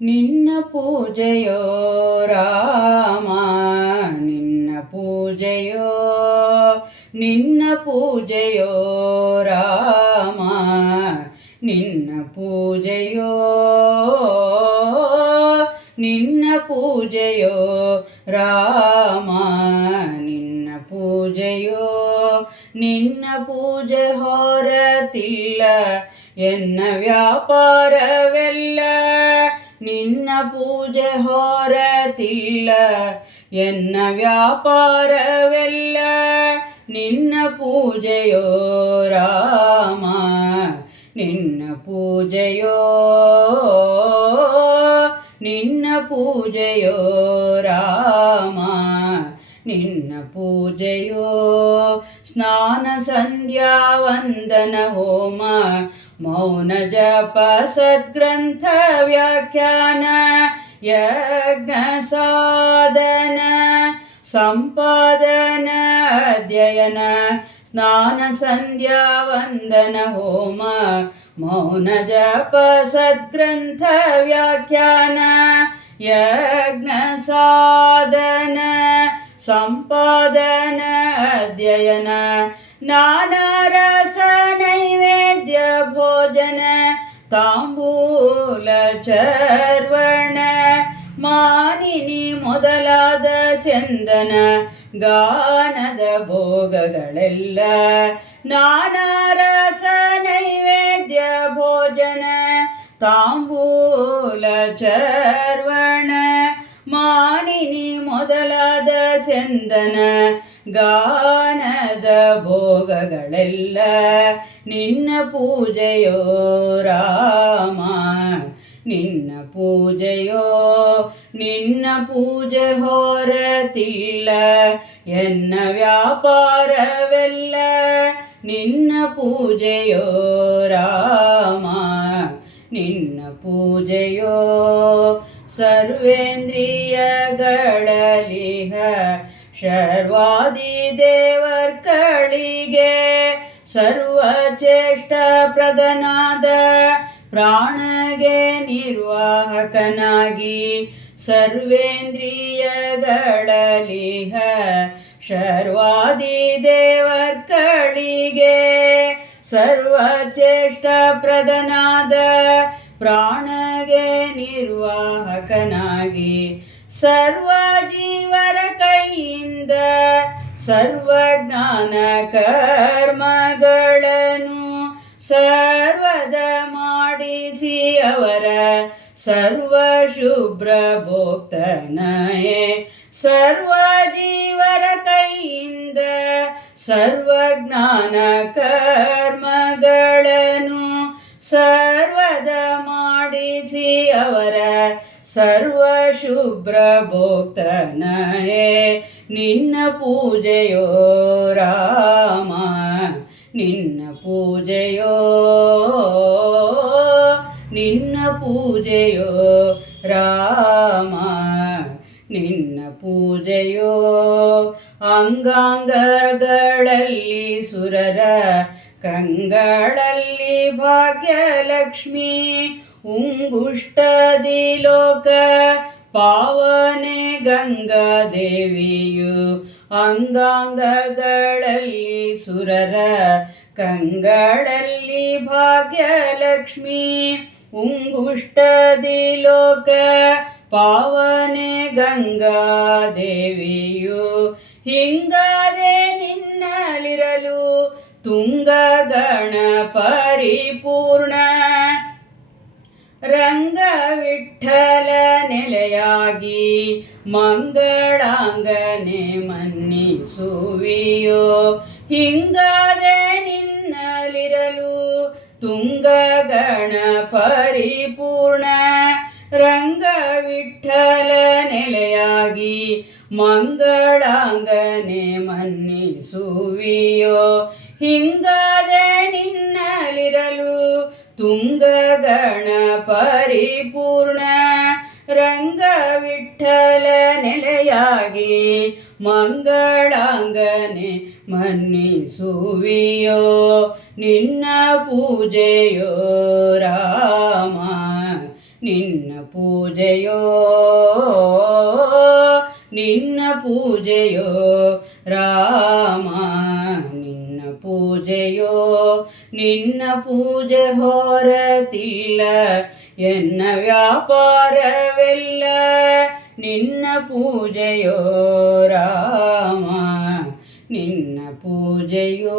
ನಿನ್ನ ಪೂಜೆಯೋ ರಾಮ, ನಿನ್ನ ಪೂಜೆಯೋ, ನಿನ್ನ ಪೂಜೆಯೋ ರಾಮ, ನಿನ್ನ ಪೂಜೆಯೋ, ನಿನ್ನ ಪೂಜೆಯೋ ರಾಮ, ನಿನ್ನ ಪೂಜೆಯೋ, ನಿನ್ನ ಪೂಜೆ ಹೊರತಿಲ್ಲ ಎನ್ನ ವ್ಯಾಪಾರವೆಲ್ಲ, ನಿನ್ನ ಪೂಜೆ ಹೊರತಿಲ್ಲ ಎನ್ನ ವ್ಯಾಪಾರವೆಲ್ಲ, ನಿನ್ನ ಪೂಜೆಯೋ ರಾಮ, ನಿನ್ನ ಪೂಜೆಯೋ, ನಿನ್ನ ಪೂಜೆಯೋ ರಾಮ, ನಿನ್ನ ಪೂಜೆಯೋ. ಸ್ನಾನ ಸಂಧ್ಯಾ ವಂದನ ಹೋಮ ಮೌನ ಜಪ ಸದ್ಗ್ರಂಥ ವ್ಯಾಖ್ಯಾನ ಯಜ್ಞ ಸಾಧನ ಸಂಪಾದನ ಅಧ್ಯಯನ, ಸ್ನಾನ ಸಂಧ್ಯಾ ವಂದನ ಹೋಮ ಮೌನ ಜಪ ಸದ್ಗ್ರಂಥ ವ್ಯಾಖ್ಯಾನ ಯಜ್ಞ ಸಾಧನ ಸಂಪಾದನ ಅಧ್ಯಯನ, ನಾನಾ ರಸ ನೈವೇದ್ಯ ಭೋಜನ ತಾಂಬೂಲ ಚರ್ವಣ ಮಾನಿನಿ ಮೊದಲಾದ ಚಂದನ ಗಾನದ ಭೋಗಗಳೆಲ್ಲ, ನಾನಾ ರಸ ನೈವೇದ್ಯ ಭೋಜನ ತಾಂಬೂಲ ಚರ್ವಣ ಮಾನಿನಿ ಮೊದಲಾದ ಚಂದನ ಗಾನದ ಭೋಗಗಳೆಲ್ಲ, ನಿನ್ನ ಪೂಜೆಯೋ ರಾಮ, ನಿನ್ನ ಪೂಜೆಯೋ, ನಿನ್ನ ಪೂಜೆ ಹೊರತಿಲ್ಲ ಎನ್ನ ವ್ಯಾಪಾರವೆಲ್ಲ, ನಿನ್ನ ಪೂಜೆಯೋ ರಾಮ, ನಿನ್ನ ಪೂಜೆಯೋ. ಸರ್ವೇಂದ್ರಿಯಗಳಲಿಹ ಶರ್ವಾದಿ ದೇವರ್ಗಳಿಗೆ ಸರ್ವಚೇಷ್ಟ ಪ್ರದನಾದ ಪ್ರಾಣಗೆ ನಿರ್ವಾಹಕನಾಗಿ, ಸರ್ವೇಂದ್ರಿಯಗಳಲಿಹ ಶರ್ವಾದಿ ದೇವರ್ಗಳಿಗೆ ಸರ್ವಚೇಷ್ಟ ಪ್ರದನಾದ ಪ್ರಾಣಗೆ ನಿರ್ವಾಹಕನಾಗಿ, ಸರ್ವ ಜೀವರ ಕೈಯಿಂದ ಸರ್ವಜ್ಞಾನ ಕರ್ಮಗಳನ್ನು ಸರ್ವದ ಮಾಡಿಸಿ ಅವರ ಸರ್ವ ಶುಭ್ರ ಭೋಕ್ತನಯೇ, ಸರ್ವ ಜೀವರ ಕೈಯಿಂದ ಸರ್ವಜ್ಞಾನ ಕರ್ಮಗಳನ್ನು ಸರ್ವದ ಮಾಡಿಸಿ ಅವರ ಸರ್ವ ಶುಭ್ರ ಭೋಕ್ತನಯೇ, ನಿನ್ನ ಪೂಜೆಯೋ ರಾಮ, ನಿನ್ನ ಪೂಜೆಯೋ, ನಿನ್ನ ಪೂಜೆಯೋ ರಾಮ, ನಿನ್ನ ಪೂಜೆಯೋ. ಅಂಗಾಂಗಗಳಲ್ಲಿ ಸುರರ ಕಂಗಳಲ್ಲಿ ಭಾಗ್ಯಲಕ್ಷ್ಮಿ, ಉಂಗುಷ್ಟದಿ ಲೋಕ ಪಾವನೆ ಗಂಗಾದೇವಿಯು, ಅಂಗಾಂಗಗಳಲ್ಲಿ ಸುರರ ಕಂಗಳಲ್ಲಿ ಭಾಗ್ಯಲಕ್ಷ್ಮಿ, ಉಂಗುಷ್ಟದಿ ಲೋಕ ಪಾವನೆ ಗಂಗಾದೇವಿಯು, ಹಿಂಗಾದೆ ನಿನ್ನಲಿರಲು ತುಂಗಗಣ ಪರಿಪೂರ್ಣ ರಂಗ ವಿಠ್ಠಲ ನೆಲೆಯಾಗಿ ಮಂಗಳಾಂಗನೆ ಮನ್ನಿಸುವಿಯೋ, ಹಿಂಗಾದೆ ನಿನ್ನಲಿರಲು ತುಂಗಗಣ ಪರಿಪೂರ್ಣ ರಂಗ ವಿಠ್ಠಲ ನೆಲೆಯಾಗಿ ಮಂಗಳಾಂಗನೆ ಮನ್ನಿಸುವಿಯೋ, ಹಿಂಗಾದೆ ನಿನ್ನಲಿರಲು ತುಂಗಗಣ ಪರಿಪೂರ್ಣ ರಂಗ ವಿಠ್ಠಲ ನೆಲೆಯಾಗಿ ಮಂಗಳಾಂಗನೆ ಮನ್ನಿಸುವಿಯೋ, ನಿನ್ನ ಪೂಜೆಯೋ ರಾಮ, ನಿನ್ನ ಪೂಜೆಯೋ ನಿನ್ನ ಪೂಜೆಯೋ ರಾಮ ನಿನ್ನ ಪೂಜೆಯೋ ನಿನ್ನ ಪೂಜೆ ಹೊರತಿಲ್ಲ ಎನ್ನ ವ್ಯಾಪಾರವೆಲ್ಲ ನಿನ್ನ ಪೂಜೆಯೋ ರಾಮ ನಿನ್ನ ಪೂಜೆಯೋ